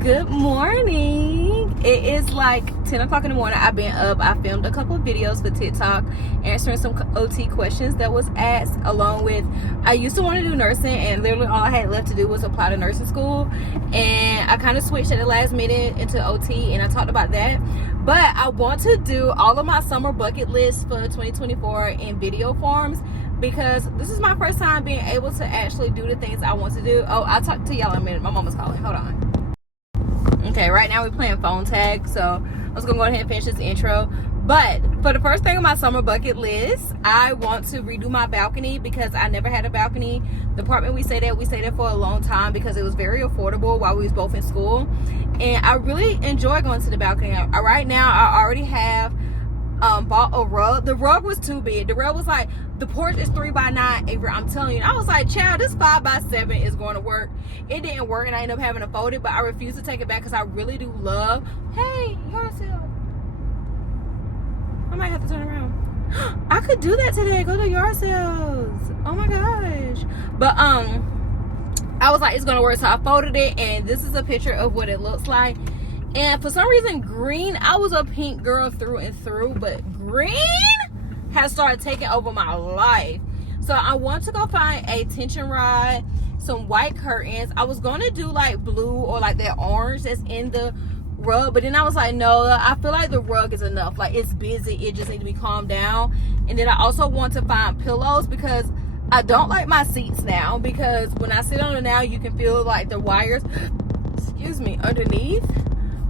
Good morning. It is like 10 o'clock in the morning. I've been up. I filmed a couple of videos for TikTok answering some OT questions that was asked, along with I used to want to do nursing, and literally all I had left to do was apply to nursing school, and I kind of switched at the last minute into OT, and I talked about that. But I want to do all of my summer bucket lists for 2024 in video forms, because this is my first time being able to actually do the things I want to do. Oh, I'll talk to y'all in a minute. My mama's calling. Hold on. Okay, right now we're playing phone tag, so I was gonna go ahead and finish this intro. But for the first thing on my summer bucket list, I want to redo my balcony, because I never had a balcony. The apartment we stayed at for a long time because it was very affordable while we was both in school, and I really enjoy going to the balcony. Right now I already have bought a rug. The rug was too big. The rug was like, the porch is 3x9, Avery, I'm telling you. And I was like, child, this 5x7 is going to work. It didn't work, and I ended up having to fold it, but I refuse to take it back because I really do love. Hey, yourself. I might have to turn around. I could do that today. Go to yard sales. Oh my gosh. But I was like, it's gonna work, so I folded it, and this is a picture of what it looks like. And for some reason, green, I was a pink girl through and through, but green has started taking over my life. So I want to go find a tension rod, some white curtains. I was going to do like blue or like that orange that's in the rug, but then I was like, no, I feel like the rug is enough. Like, it's busy, it just needs to be calmed down. And then I also want to find pillows, because I don't like my seats now, because when I sit on it now, you can feel like the wires, excuse me, underneath.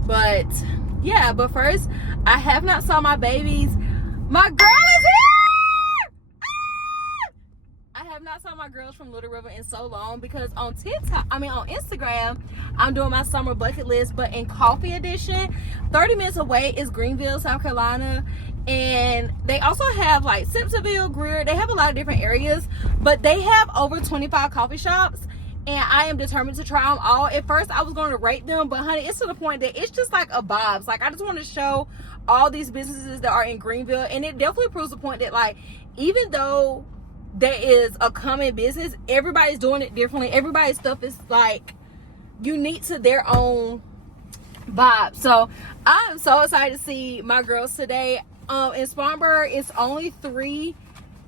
But yeah, but first, I have not saw my babies. My girl is here! I have not saw my girls from Little River in so long, because on Instagram, I'm doing my summer bucket list, but in coffee edition. 30 minutes away is Greenville, South Carolina. And they also have like Simpsonville, Greer. They have a lot of different areas, but they have over 25 coffee shops. And I am determined to try them all. At first, I was going to rate them, but honey, it's to the point that it's just like a vibes. Like, I just want to show all these businesses that are in Greenville, and it definitely proves the point that, like, even though there is a common business, everybody's doing it differently. Everybody's stuff is like unique to their own vibe. So I'm so excited to see my girls today. In Spartanburg, it's only 3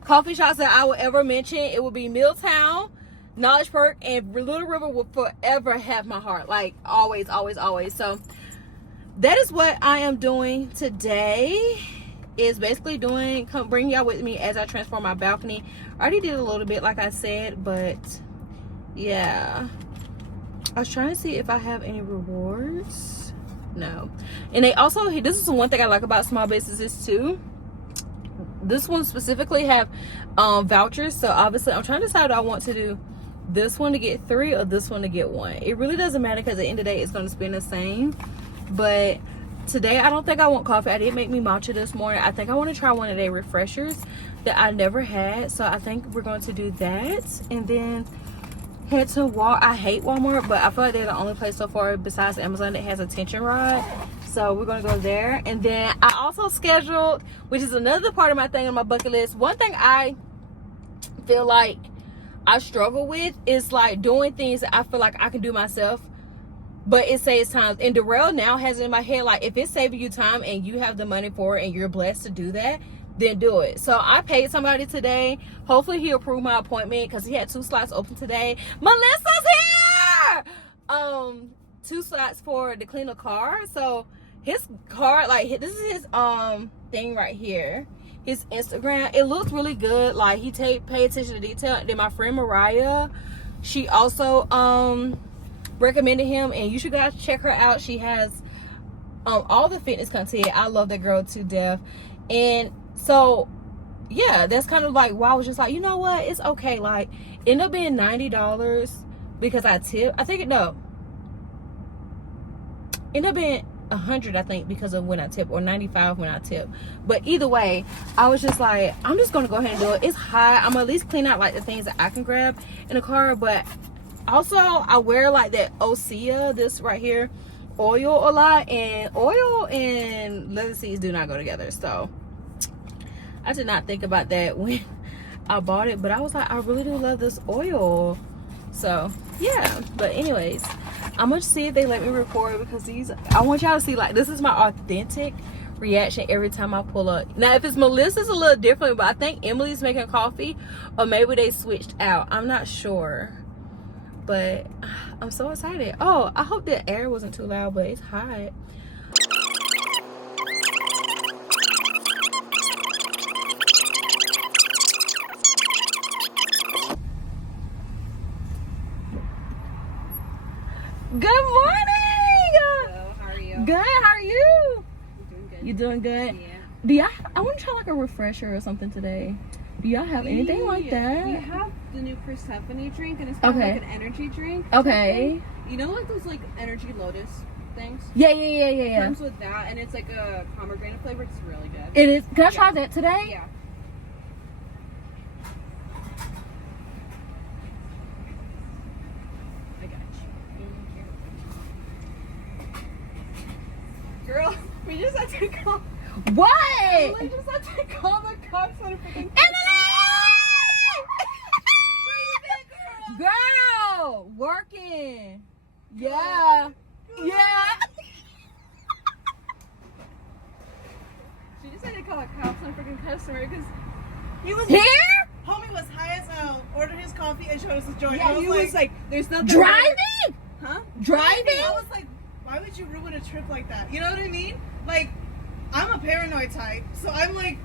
coffee shops that I will ever mention. It will be Milltown, Knowledge Perk, and Little River will forever have my heart. Like, always, always, always. So that is what I am doing today, is basically bring y'all with me as I transform my balcony. I already did a little bit, like I said, but yeah. I was trying to see if I have any rewards. No. And they also, this is one thing I like about small businesses too. This one specifically have vouchers. So obviously I'm trying to decide if I want to do this one to get 3 or this one to get 1. It really doesn't matter, because at the end of the day, it's going to spend the same. But today, I don't think I want coffee. I did make me matcha this morning. I think I want to try one of their refreshers that I never had. So I think we're going to do that. And then head to Walmart. I hate Walmart, but I feel like they're the only place so far besides Amazon that has a tension rod. So we're going to go there. And then I also scheduled, which is another part of my thing on my bucket list. One thing I feel like I struggle with is like doing things that I feel like I can do myself, but it saves time. And Darrell now has it in my head, like, if it's saving you time and you have the money for it and you're blessed to do that, then do it. So I paid somebody today. Hopefully he approved my appointment, because he had 2 slots open today. Melissa's here! 2 slots for to clean a car. So his car, like, this is his thing right here, his Instagram. It looks really good. Like, he pay attention to detail. And then my friend Mariah, she also recommended him, and you should guys check her out. She has all the fitness content. I love that girl to death. And so yeah, that's kind of like why I was just like, you know what, it's okay. Like, it ended up being $90 because I tipped. I think ended up being 100, I think, because of when I tip, or 95 when I tip. But either way, I was just like, I'm just gonna go ahead and do it. It's hot. I'm gonna at least clean out like the things that I can grab in the car. But also, I wear like that Osea, this right here, oil a lot, and oil and leather seats do not go together. So I did not think about that when I bought it, but I was like, I really do love this oil. So yeah, but anyways, I'm gonna see if they let me record, because I want y'all to see, like, this is my authentic reaction every time I pull up. Now if it's Melissa's a little different, but I think Emily's making coffee, or maybe they switched out. I'm not sure, but I'm so excited. Oh, I hope the air wasn't too loud, but it's hot. Good morning. Hello, how are you? Good. How are you? Doing good. You doing good? Yeah. Do y'all? I want to try like a refresher or something today. Do y'all have anything like that? We have the new Persephone drink, and it's kind of like an energy drink. Okay. You know, like those like energy lotus things? Yeah. It comes with that, and it's like a pomegranate flavor. It's really good. It is. Can I try that today? Yeah. I got you. Girl, we just had to call. What? We just had to call the cops on a freaking. Girl, working. Yeah. She just had to call the cops on a freaking customer because He was Here? Homie was high as hell. Ordered his coffee and showed us his joint. yeah, he was like, "There's nothing." Driving? Huh? Driving? I was like, why would you ruin a trip like that? You know what I mean? Like, I'm a paranoid type, so I'm like,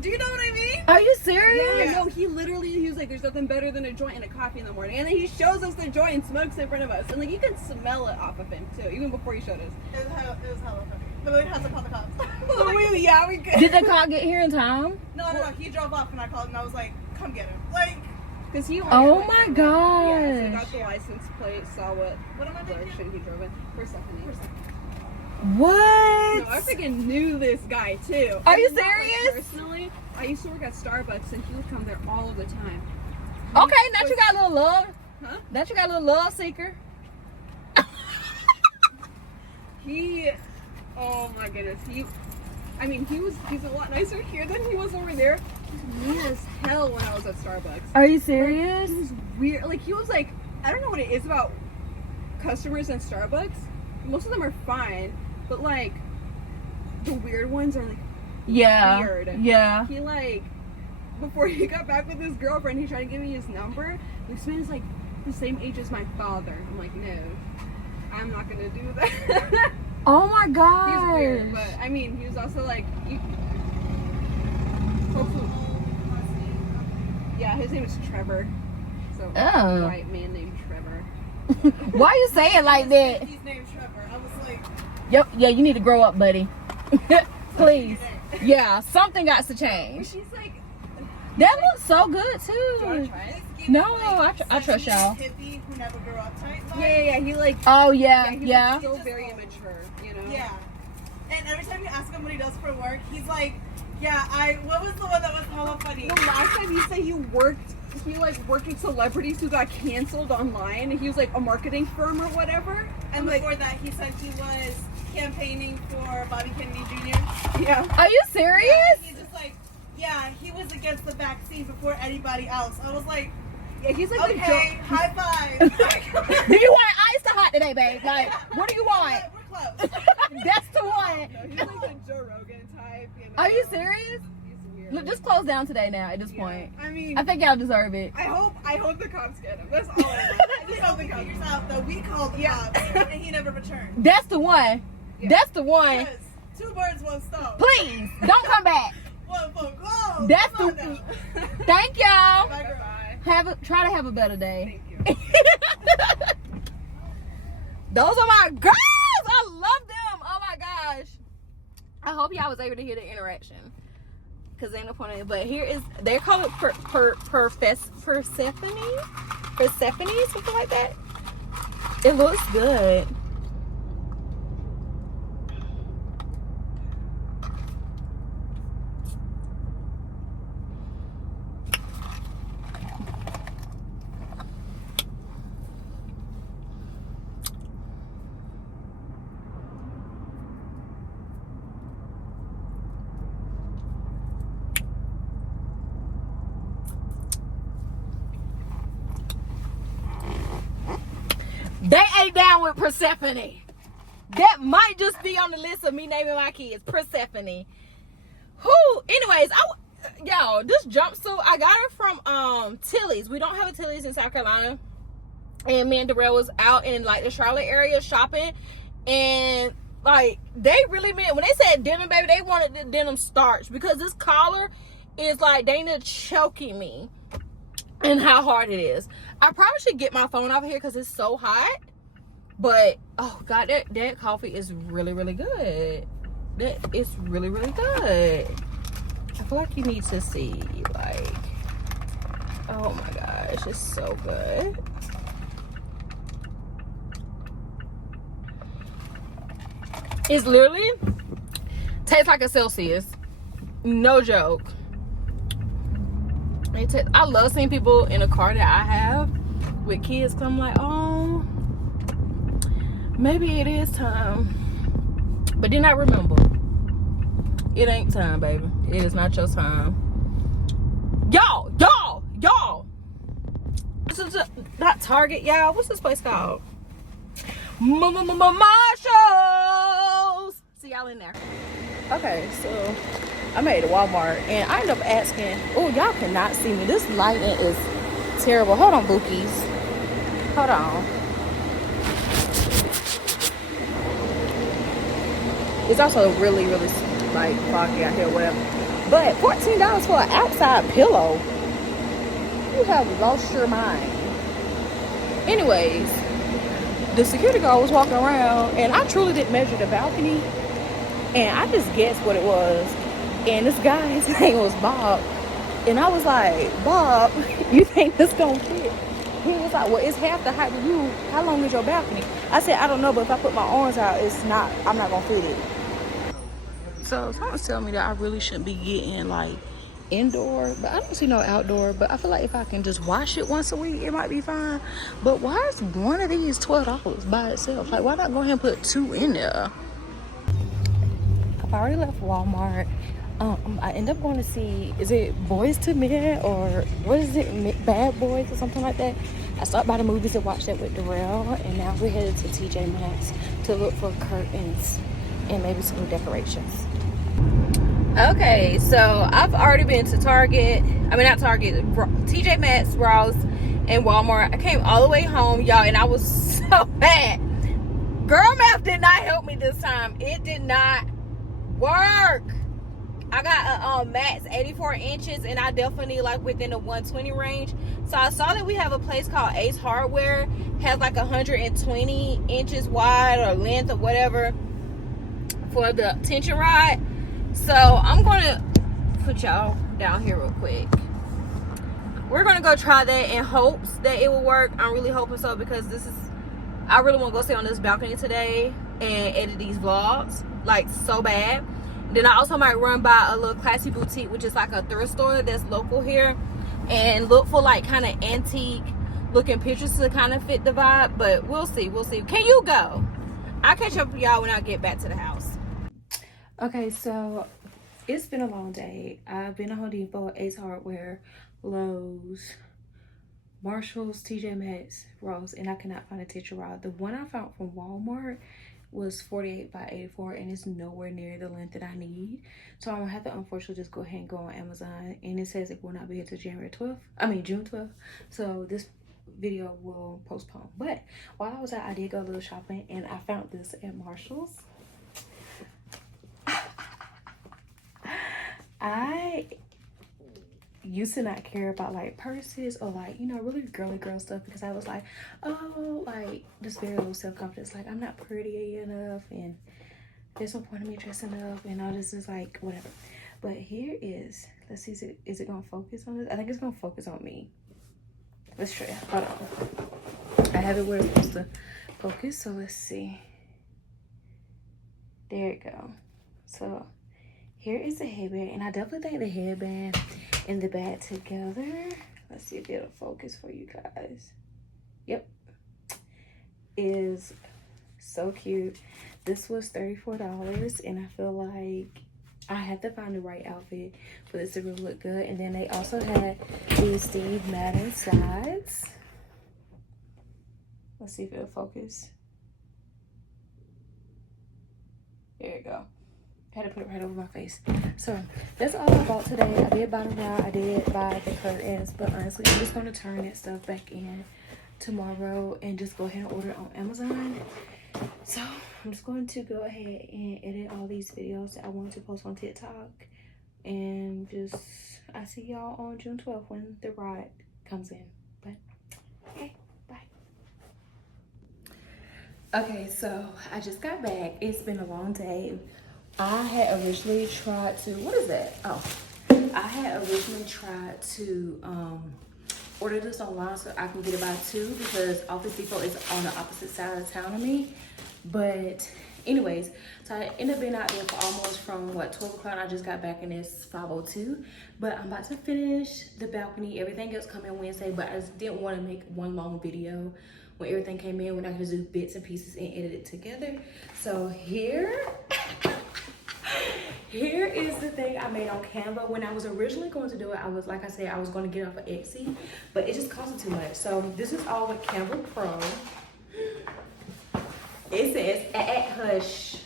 do you know what I mean? Are you serious? Yeah, no, he was like, "There's nothing better than a joint and a coffee in the morning," and then he shows us the joint and smokes in front of us, and like you can smell it off of him too, even before he showed us. It was hella funny. But we had to call the cops. we could. Did the car get here in time? No. He drove off and I called and I was like, come get him. Like, Because he. Oh my Yeah, so gosh. he got the license plate, saw what what am I doing? direction he drove in. Persephone. What? No, I freaking knew this guy too. Are you Not, like, serious? personally, I used to work at Starbucks and he would come there all of the time. Okay, now you got a little love. Huh? Now you got a little love seeker. Oh my goodness, he's a lot nicer here than he was over there. He's mean as hell when I was at Starbucks. Are you serious? He was weird. Like, he was like, I don't know what it is about customers in Starbucks. Most of them are fine, but like, the weird ones are like, Yeah. weird. Yeah. He like, before he got back with his girlfriend, he tried to give me his number. This man is like the same age as my father. I'm like, no, I'm not gonna do that. Oh my gosh. He's weird, but I mean, he was also like, yeah, his name is Trevor. So, Oh. white man named Trevor. Why you say it like that? He's named Trevor. I was like, Yep. Yeah, you need to grow up, buddy. Please. Yeah, something got to change. She's like, That looks so good do you want too. to try it? No, I trust y'all. Hippie who never grew up type vibe. Yeah. He like, Oh yeah, he's yeah. like, still very immature, you know? Yeah. And every time you ask him what he does for work, he's like, yeah, what was the one that was hella funny? The last time he said he worked with celebrities who got canceled online. He was like a marketing firm or whatever. And before that, he said he was campaigning for Bobby Kennedy Jr. Yeah. Are you serious? He's just like, yeah, he was against the vaccine before anybody else. I was like, Yeah, he's like okay, high five. Do you want iced or hot today, babe? Like, what do you want? We're close. That's the one. No, he's like the Joe Rogan type, you know? Are you serious? He's weird. Look, just close down today now at this point. I mean, I think y'all deserve it. I hope the cops get him. That's all I want. I just hope the He cops figures out that we called the cops and he never returned. That's the one. Yeah. That's the one. Yes, 2 birds, 1 stone. Please, don't come back. One for gold. That's Come on the- now. Thank y'all. Bye, girl. Bye. Try to have a better day. Thank you. Those are my girls. I love them. Oh my gosh. I hope y'all was able to hear the interaction. Cause ain't no point in it. But here is, they call it Persephone, something like that. It looks good. They ain't down with Persephone. That might just be on the list of me naming my kids Persephone. Who? Anyways, y'all, this jumpsuit, I got it from Tilly's. We don't have a Tilly's in South Carolina. And me and Darrell was out in like the Charlotte area shopping, and like they really meant when they said denim, baby, they wanted the denim starch, because this collar is like Dana choking me and how hard it is. I probably should get my phone over here because it's so hot. But oh god, that coffee is really, really good. That it's really, really good. I feel like you need to see, like, oh my gosh, it's so good. It's literally tastes like a Celsius. No joke. I love seeing people in a car that I have with kids, because I'm like, oh, maybe it is time. But then I remember, it ain't time, baby. It is not your time. Y'all. This is not Target, y'all. What's this place called? Marshalls. See y'all in there. Okay, so I made it to Walmart and I ended up asking, oh, y'all cannot see me. This lighting is terrible. Hold on, Bookies. Hold on. It's also really, really like foggy out here, whatever. But $14 for an outside pillow. You have lost your mind. Anyways, the security guard was walking around and I truly didn't measure the balcony. And I just guessed what it was. And this guy, his name was Bob. And I was like, Bob, you think this gonna fit? He was like, well, it's half the height of you. How long is your balcony? I said, I don't know, but if I put my arms out, I'm not gonna fit it. So someone's telling me that I really shouldn't be getting like indoor, but I don't see no outdoor. But I feel like if I can just wash it once a week, it might be fine. But why is one of these $12 by itself? Like, why not go ahead and put two in there? I've already left Walmart. I end up going to see, is it Boys to Men or what is it, Bad Boys or something like that? I stopped by the movies to watch that with Darrell, and now we're headed to TJ Maxx to look for curtains and maybe some new decorations. Okay, so I've already been to Target. I mean, not Target, TJ Maxx, Ross, and Walmart. I came all the way home, y'all, and I was so mad. Girl math did not help me this time. It did not work. I got a max 84 inches, and I definitely need like within the 120 range. So I saw that we have a place called Ace Hardware, has like 120 inches wide or length or whatever for the tension rod. So I'm gonna put y'all down here real quick. We're gonna go try that in hopes that it will work. I'm really hoping so, because I really want to go sit on this balcony today and edit these vlogs like so bad. Then I also might run by a little classy boutique, which is like a thrift store that's local here, and look for like kind of antique looking pictures to kind of fit the vibe. But we'll see. Can you go? I'll catch up with y'all when I get back to the house. Okay, so it's been a long day. I've been to Home Depot, Ace Hardware, Lowe's, Marshalls, TJ Maxx, Ross, and I cannot find a tension rod. The one I found from Walmart was 48 by 84, and it's nowhere near the length that I need. So I'm gonna have to unfortunately just go ahead and go on Amazon, and it says it will not be until June 12th. So this video will postpone. But while I was out, I did go a little shopping, and I found this at Marshalls. I used to not care about like purses or like, you know, really girly girl stuff, because I was like, oh, like just very low self-confidence, like I'm not pretty enough and there's no point in me dressing up and all this is like whatever. But here is, let's see, is it gonna focus on this? I think it's gonna focus on me. Let's try. Hold on, I have it where it's supposed to focus, so let's see. There it go. So here is the headband, and I definitely think the headband and the bag together, let's see if it'll focus for you guys. Yep, is so cute. This was $34, and I feel like I had to find the right outfit for this to really look good. And then they also had these Steve Madden slides. Let's see if it'll focus. There you go. I had to put it right over my face. So that's all I bought today. I did buy the rod. I did buy the curtains. But honestly, I'm just going to turn that stuff back in tomorrow and just go ahead and order it on Amazon. So I'm just going to go ahead and edit all these videos that I wanted to post on TikTok. And just, I see y'all on June 12th when the rod comes in. But, okay, bye. Okay, so I just got back. It's been a long day. I had originally tried to, what is that? Oh, I had originally tried to order this online so I can get it by 2 because Office Depot is on the opposite side of town of me. But anyways, so I ended up being out there for almost from 12 o'clock. I just got back and it's 5:02. But I'm about to finish the balcony. Everything else come in Wednesday, but I just didn't want to make one long video when everything came in, when I could do bits and pieces and edit it together. So here is the thing I made on Canva. When I was originally going to do it, I was, like I said, I was going to get it off of Etsy, but it just costed too much. So this is all with Canva Pro. It says, at hush,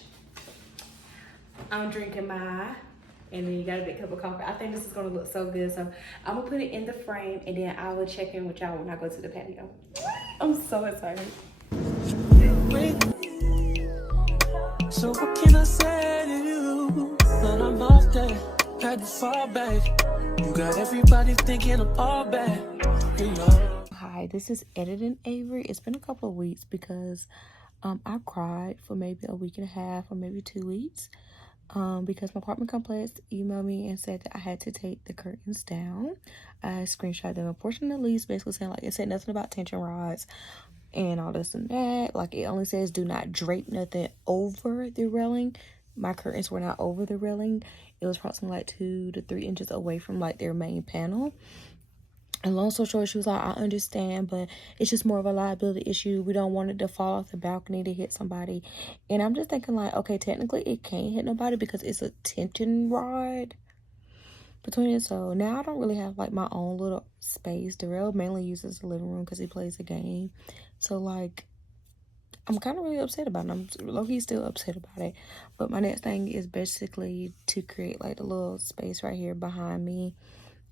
I'm drinking my, and then you got a big cup of coffee. I think this is going to look so good. So I'm going to put it in the frame, and then I will check in with y'all when I go to the patio. I'm so excited. So what can I say to you? When I'm off there, had to fall back. You got everybody thinking I'm all bad, you know. Hi, this is Editing Avery. It's been a couple of weeks because I cried for maybe a week and a half or maybe 2 weeks because my apartment complex emailed me and said that I had to take the curtains down. I screenshot them a portion of the lease, basically saying like it said nothing about tension rods and all this and that. Like it only says do not drape nothing over the railing. My curtains were not over the railing. It was approximately like 2 to 3 inches away from like their main panel. And long story short, she was like, I understand, but it's just more of a liability issue. We don't want it to fall off the balcony to hit somebody. And I'm just thinking like, okay, technically it can't hit nobody because it's a tension rod between it. So now I don't really have like my own little space. Darrell mainly uses the living room because he plays a game. So like, I'm kind of really upset about it. I'm low-key still upset about it. But my next thing is basically to create like a little space right here behind me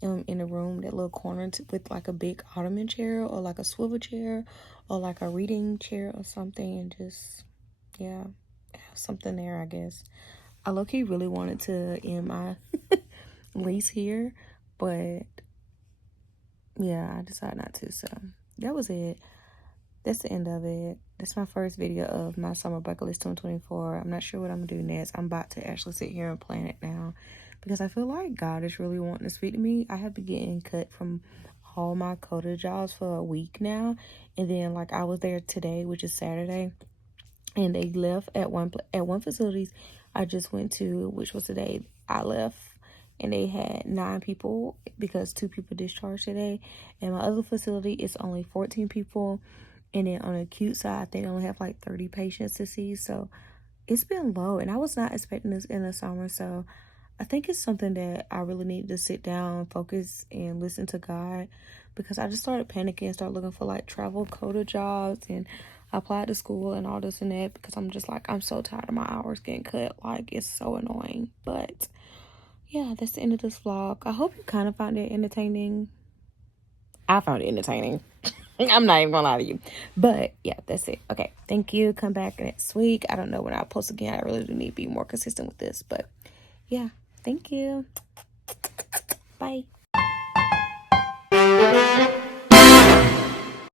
in the room, that little corner with like a big ottoman chair or like a swivel chair or like a reading chair or something, and just, yeah, have something there, I guess. I low-key really wanted to end my lease here, but yeah, I decided not to. So that was it. That's the end of it. That's my first video of my summer bucket list 2024. I'm not sure what I'm gonna do next. I'm about to actually sit here and plan it now because I feel like God is really wanting to speak to me. I have been getting cut from all my coda jobs for a week now, and then like I was there today, which is Saturday, and they left at one facility I just went to, which was today. I left and they had 9 people because 2 people discharged today, and my other facility is only 14 people. And then on the acute side, I think I only have like 30 patients to see. So it's been low. And I was not expecting this in the summer. So I think it's something that I really need to sit down, focus, and listen to God. Because I just started panicking and started looking for like travel coda jobs. And I applied to school and all this and that. Because I'm just like, I'm so tired of my hours getting cut. Like, it's so annoying. But yeah, that's the end of this vlog. I hope you kind of found it entertaining. I found it entertaining. I'm not even gonna lie to you. But yeah, that's it. Okay, thank you. Come back next week. I don't know when I'll post again. I really do need to be more consistent with this. But yeah, thank you. Bye.